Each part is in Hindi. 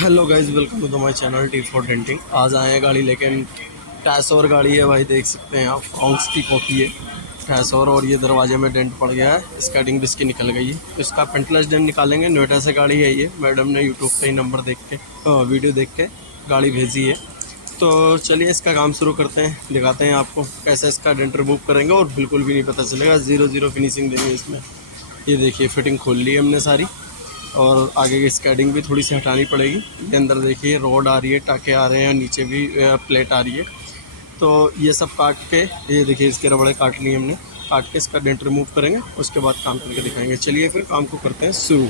Hello guys, welcome to my channel T for denting. आज आए हैं गाड़ी लेके। टाइसोर गाड़ी है भाई, देख सकते हैं आप। फ्रॉन्क्स की कॉपी है टाइसोर। और ये दरवाजे में डेंट पड़ गया है, स्कैडिंग भी इसकी निकल गई है। तो इसका पेंटलेस डेंट निकालेंगे। नोएडा से गाड़ी है ये। मैडम ने यूट्यूब पे ही नंबर देख के वीडियो देख के गाड़ी भेजी है। तो चलिए इसका काम शुरू करते हैं, दिखाते हैं आपको कैसे इसका डेंट रिमूव करेंगे। और बिल्कुल भी नहीं पता चलेगा, 0-0 फिनिशिंग देंगे इसमें। ये देखिए, फिटिंग खोल ली है हमने सारी। और आगे की स्कैडिंग भी थोड़ी सी हटानी पड़ेगी। ये अंदर देखिए रोड आ रही है, टाके आ रहे हैं, नीचे भी प्लेट आ रही है। तो ये सब काट के, ये देखिए इसके रबड़े काट लिए हमने। काट के इसका डेंट रिमूव करेंगे, उसके बाद काम करके दिखाएंगे। चलिए फिर काम को करते हैं शुरू।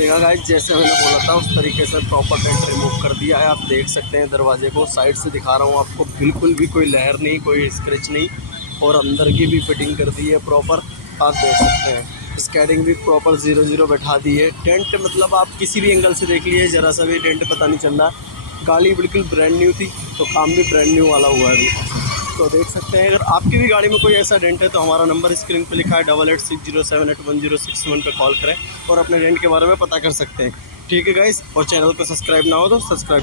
देखा गाइस, जैसे मैंने बोला था उस तरीके से प्रॉपर डेंट रिमूव कर दिया है। आप देख सकते हैं दरवाजे को, साइड से दिखा रहा हूँ आपको, बिल्कुल भी कोई लहर नहीं, कोई स्क्रैच नहीं, और अंदर की भी फिटिंग कर दी है प्रॉपर, आप देख सकते हैं। स्कैडिंग भी प्रॉपर 0-0 बैठा दी है। डेंट मतलब आप किसी भी एंगल से देख लीजिए, ज़रा सा भी डेंट पता नहीं चल रहा। गाड़ी बिल्कुल ब्रांड न्यू थी, तो काम भी ब्रांड न्यू वाला हुआ है अभी। तो देख सकते हैं, अगर आपकी भी गाड़ी में कोई ऐसा डेंट है तो हमारा नंबर स्क्रीन पे लिखा है 8860781061 पे कॉल करें और अपने डेंट के बारे में पता कर सकते हैं। ठीक है गाइस, और चैनल को सब्सक्राइब ना हो तो सब्सक्राइब